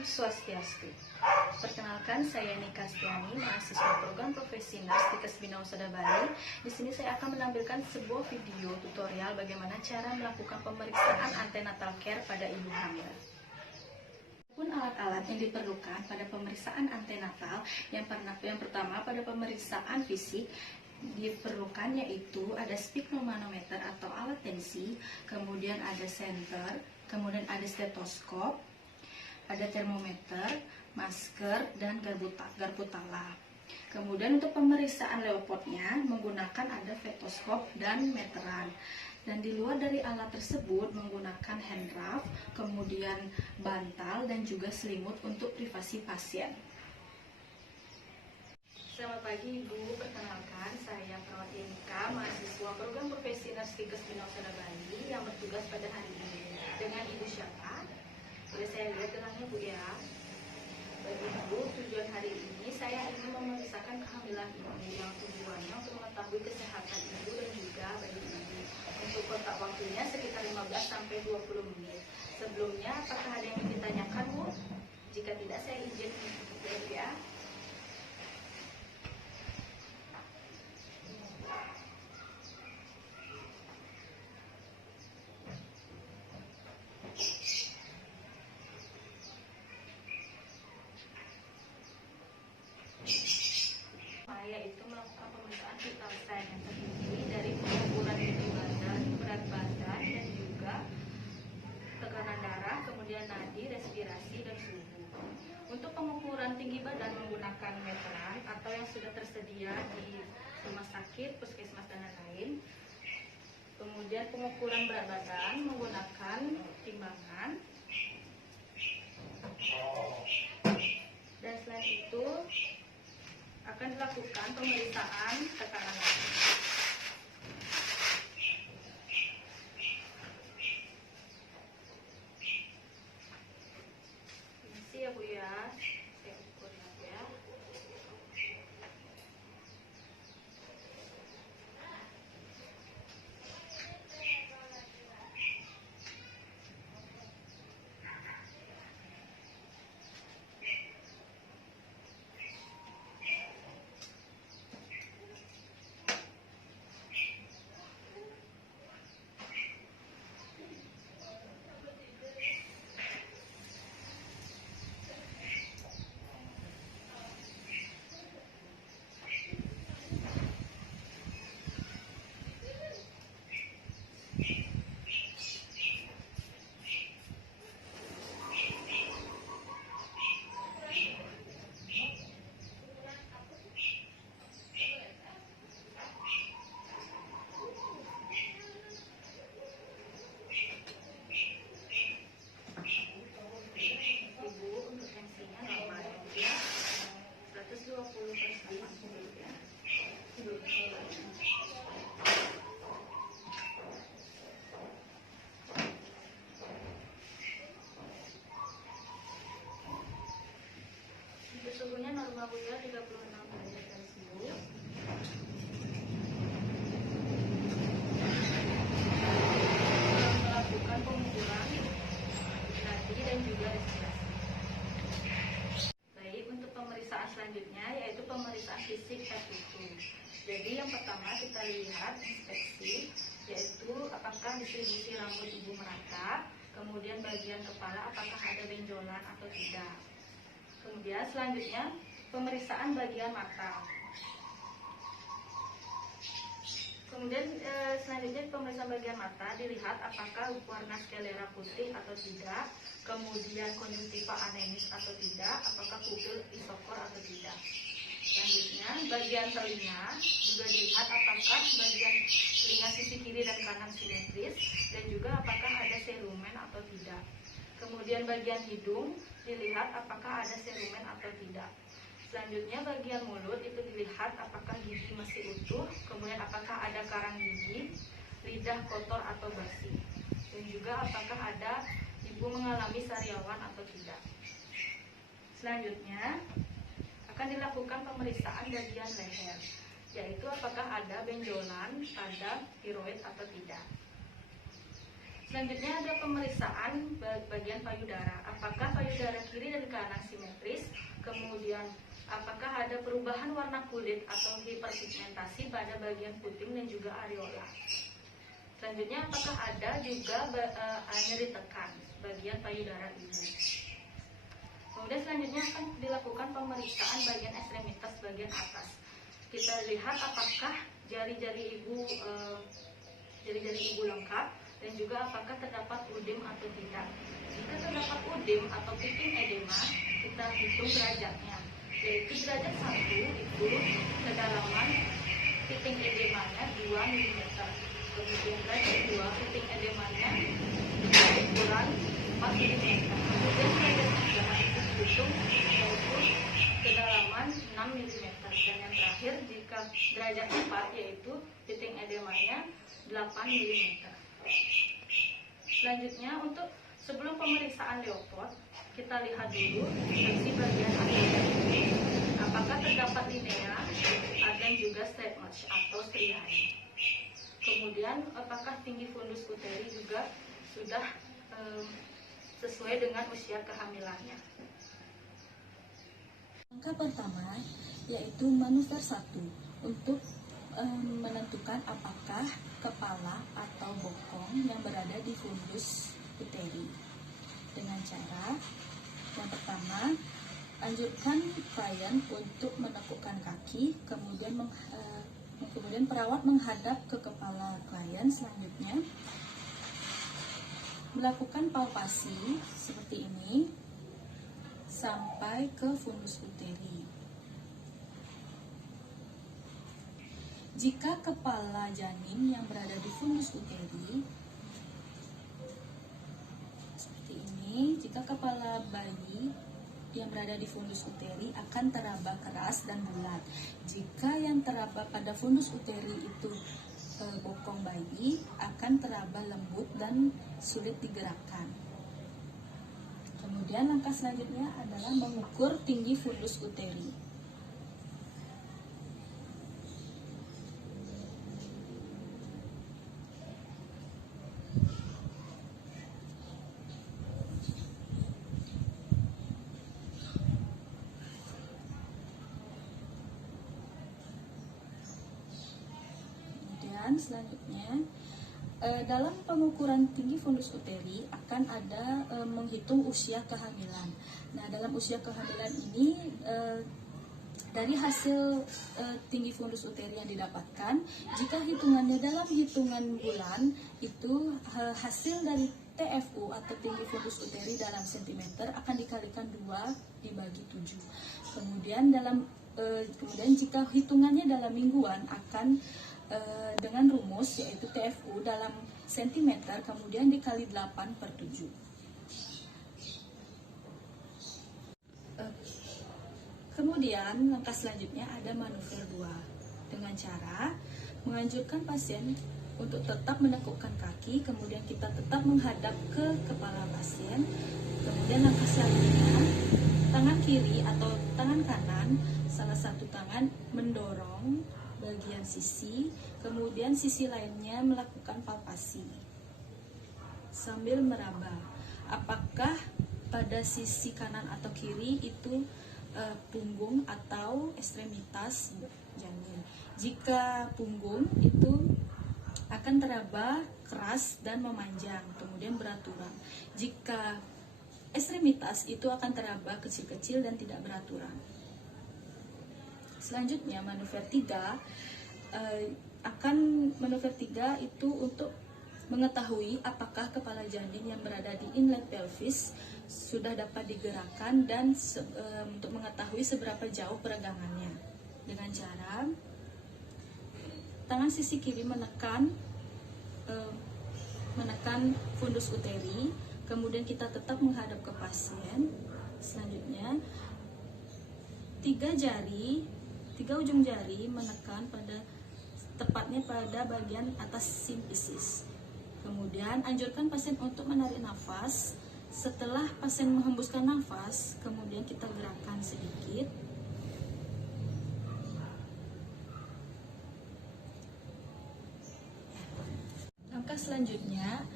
Om Swastiastu. Perkenalkan, saya Nika Stiani, mahasiswa program profesi Nurse di Kesbina Husada Bali. Di sini saya akan menampilkan sebuah video tutorial bagaimana cara melakukan pemeriksaan antenatal care pada ibu hamil. Pun alat-alat yang diperlukan pada pemeriksaan antenatal, yang pertama pada pemeriksaan fisik diperlukan yaitu ada sphygmomanometer atau alat tensi, kemudian ada senter, kemudian ada stetoskop, ada termometer, masker, dan garpu tala. Kemudian untuk pemeriksaan leopotnya menggunakan ada stetoskop dan meteran. Dan di luar dari alat tersebut menggunakan hand cuff, kemudian bantal, dan juga selimut untuk privasi pasien. Selamat pagi Ibu, perkenalkan saya Perawat Nika, mahasiswa program profesi Nurse di Kesbina Husada Bali yang bertugas pada hari ini. Dengan Ibu siapa? Boleh saya lihat gelangnya Bu ya. Bagi Ibu, tujuan hari ini saya ingin memeriksakan kehamilan Ibu yang tujuannya untuk mengetahui kesehatan Ibu dan juga bagi Ibu. Untuk kontak waktunya sekitar 15-20 menit. Sebelumnya, apakah ada yang ingin ditanyakan Bu? Jika tidak, saya izin untuk ya. Yaitu melakukan pemeriksaan vital sign yang terdiri dari pengukuran tinggi badan, berat badan, dan juga tekanan darah, kemudian nadi, respirasi, dan suhu. Untuk pengukuran tinggi badan menggunakan meteran atau yang sudah tersedia di rumah sakit, puskesmas, dan lain-lain. Kemudian pengukuran berat badan menggunakan timbangan. Dan selain itu akan dilakukan pemeriksaan tekanan darah. Ini ya Bu ya, saya ukur ya. Suhunya normal Bu ya, 36 derajat Celcius. Melakukan pengukuran nadi dan juga respirasi. Baik, untuk pemeriksaan selanjutnya yaitu pemeriksaan fisik head to toe. Jadi yang pertama kita lihat inspeksi, yaitu apakah distribusi rambut ibu merata, kemudian bagian kepala apakah ada benjolan atau tidak. Kemudian selanjutnya pemeriksaan bagian mata. Kemudian selanjutnya pemeriksaan bagian mata dilihat apakah warna sklera putih atau tidak, kemudian konjungtiva anemis atau tidak, apakah pupil isokor atau tidak. Selanjutnya bagian telinga juga dilihat apakah bagian telinga sisi kiri dan kanan simetris, dan juga apakah ada serumen atau tidak. Kemudian bagian hidung dilihat apakah ada serumen atau tidak. Selanjutnya bagian mulut itu dilihat apakah gigi masih utuh, kemudian apakah ada karang gigi, lidah kotor atau bersih, dan juga apakah ada ibu mengalami sariawan atau tidak. Selanjutnya akan dilakukan pemeriksaan bagian leher, yaitu apakah ada benjolan pada tiroid atau tidak. Selanjutnya ada pemeriksaan bagian payudara. Apakah payudara kiri dan kanan simetris? Kemudian apakah ada perubahan warna kulit atau hiperpigmentasi pada bagian puting dan juga areola? Selanjutnya apakah ada juga nyeri tekan bagian payudara ibu? Kemudian selanjutnya akan dilakukan pemeriksaan bagian ekstremitas bagian atas. Kita lihat apakah jari-jari ibu lengkap dan juga apakah terdapat udim atau tidak. Jika terdapat udim atau puting edema, kita hitung derajatnya, yaitu derajat 1 itu kedalaman puting edemanya 2 mm. Kemudian derajat 2 puting edemanya ukuran 4 mm. Kemudian derajat 3 itu dihitung yaitu kedalaman 6 mm. Dan yang terakhir jika derajat 4 yaitu puting edemanya 8 mm. Selanjutnya untuk sebelum pemeriksaan Leopard, kita lihat dulu seksi bagian atas. Apakah terdapat linea dan juga straight march atau striae. Kemudian apakah tinggi fundus uteri juga sudah sesuai dengan usia kehamilannya. Langkah pertama yaitu manuver 1 untuk menentukan apakah kepala atau bokong yang berada di fundus uteri. Dengan cara yang pertama, anjurkan klien untuk menekukkan kaki, kemudian perawat menghadap ke kepala klien. Selanjutnya melakukan palpasi seperti ini sampai ke fundus uteri. Jika kepala janin yang berada di fundus uteri seperti ini, jika kepala bayi yang berada di fundus uteri akan teraba keras dan bulat. Jika yang teraba pada fundus uteri itu bokong bayi, akan teraba lembut dan sulit digerakkan. Kemudian langkah selanjutnya adalah mengukur tinggi fundus uteri. Selanjutnya, dalam pengukuran tinggi fundus uteri akan ada menghitung usia kehamilan. Nah, dalam usia kehamilan ini dari hasil tinggi fundus uteri yang didapatkan, jika hitungannya dalam hitungan bulan, itu hasil dari TFU atau tinggi fundus uteri dalam sentimeter akan dikalikan 2 dibagi 7. Kemudian jika hitungannya dalam mingguan akan dengan rumus yaitu TFU dalam sentimeter kemudian dikali 8/7. Kemudian langkah selanjutnya ada manuver 2 dengan cara menganjurkan pasien untuk tetap menekukkan kaki, kemudian kita tetap menghadap ke kepala pasien. Kemudian langkah selanjutnya, tangan kiri atau tangan kanan, salah satu tangan mendorong bagian sisi, kemudian sisi lainnya melakukan palpasi sambil meraba apakah pada sisi kanan atau kiri itu punggung atau ekstremitas janin. Jika punggung itu akan teraba keras dan memanjang, kemudian beraturan. Jika ekstremitas itu akan teraba kecil-kecil dan tidak beraturan. Selanjutnya manuver 3 manuver 3 itu untuk mengetahui apakah kepala janin yang berada di inlet pelvis sudah dapat digerakkan dan untuk mengetahui seberapa jauh peregangannya. Dengan cara tangan sisi kiri menekan fundus uteri, kemudian kita tetap menghadap ke pasien. Selanjutnya 3 ujung jari menekan tepatnya pada bagian atas simfisis. Kemudian anjurkan pasien untuk menarik nafas. Setelah pasien menghembuskan nafas, kemudian kita gerakkan sedikit. Langkah selanjutnya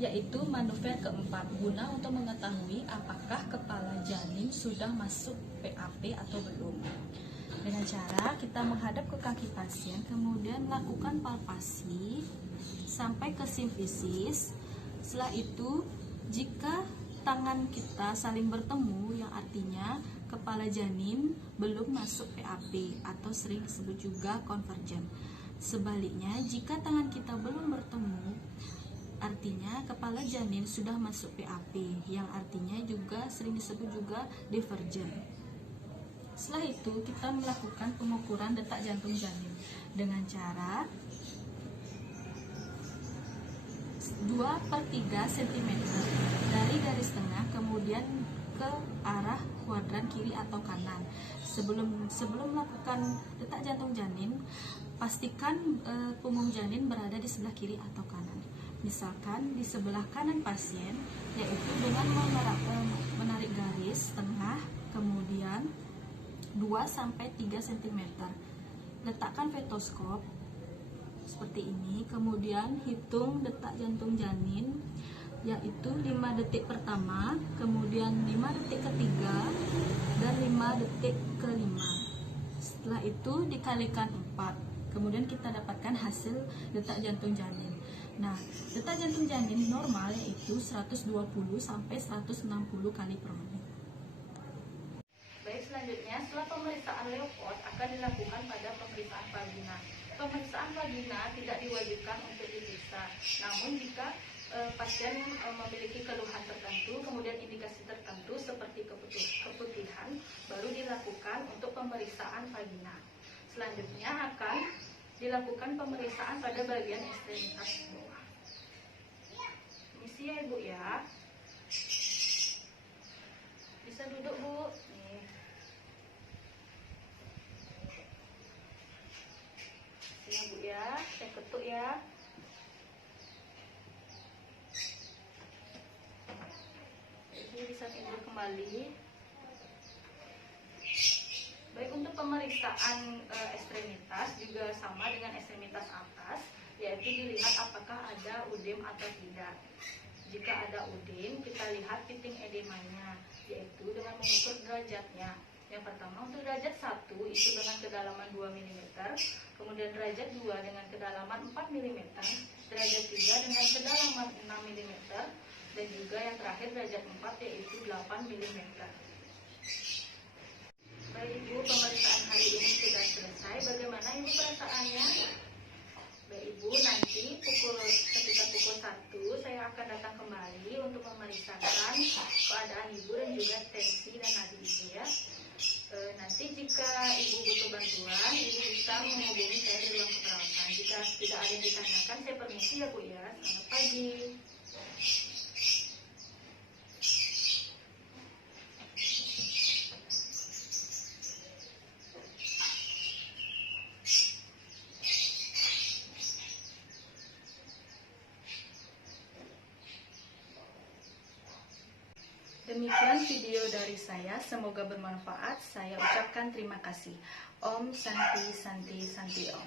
yaitu manuver keempat, guna untuk mengetahui apakah kepala janin sudah masuk PAP atau belum. Dengan cara kita menghadap ke kaki pasien, kemudian lakukan palpasi sampai ke simfisis. Setelah itu, jika tangan kita saling bertemu, yang artinya kepala janin belum masuk PAP atau sering disebut juga konvergen. Sebaliknya, jika tangan kita belum bertemu, artinya kepala janin sudah masuk PAP, yang artinya juga sering disebut juga divergen. Setelah itu, kita melakukan pengukuran detak jantung janin dengan cara 2/3 cm dari garis tengah, kemudian ke arah kuadran kiri atau kanan. Sebelum melakukan detak jantung janin, pastikan punggung janin berada di sebelah kiri atau kanan. Misalkan di sebelah kanan pasien, yaitu dengan menarik garis tengah, kemudian 2-3 cm. Letakkan stetoskop seperti ini, kemudian hitung detak jantung janin, yaitu 5 detik pertama, kemudian 5 detik ketiga, dan 5 detik kelima. Setelah itu dikalikan 4, kemudian kita dapatkan hasil detak jantung janin. Nah, detak jantung janin normal yaitu 120-160 kali per menit. Baik, selanjutnya setelah pemeriksaan Leukoz akan dilakukan pada pemeriksaan vagina. Pemeriksaan vagina tidak diwajibkan untuk diperiksa, namun jika pasien memiliki keluhan tertentu, kemudian indikasi tertentu seperti keputihan, baru dilakukan untuk pemeriksaan vagina. Selanjutnya akan dilakukan pemeriksaan pada bagian ekstremitas bawah. Misi ya Ibu ya. Bisa duduk Bu. Nih. Sini Bu ya, saya ketuk ya. Jadi bisa tidur kembali. Baik, untuk pemeriksaan ekstremitas juga sama dengan ekstremitas atas, yaitu dilihat apakah ada udem atau tidak. Jika ada udem, kita lihat piting edemanya, yaitu dengan mengukur derajatnya. Yang pertama untuk derajat 1 itu dengan kedalaman 2 mm, kemudian derajat 2 dengan kedalaman 4 mm, derajat 3 dengan kedalaman 6 mm, dan juga yang terakhir derajat 4 yaitu 8 mm. Baik Ibu, pemeriksaan hari ini sudah selesai. Bagaimana Ibu perasaannya? Baik Ibu, nanti sekitar pukul 1 saya akan datang kembali untuk memeriksakan keadaan Ibu dan juga tensi dan nadi Ibu ya. Nanti jika Ibu butuh bantuan, Ibu bisa menghubungi saya di ruang keperawatan. Jika tidak ada yang ditanyakan, saya permisi ya Bu ya. Selamat pagi. Demikian video dari saya, semoga bermanfaat. Saya ucapkan terima kasih. Om Santi Santi Santi Om.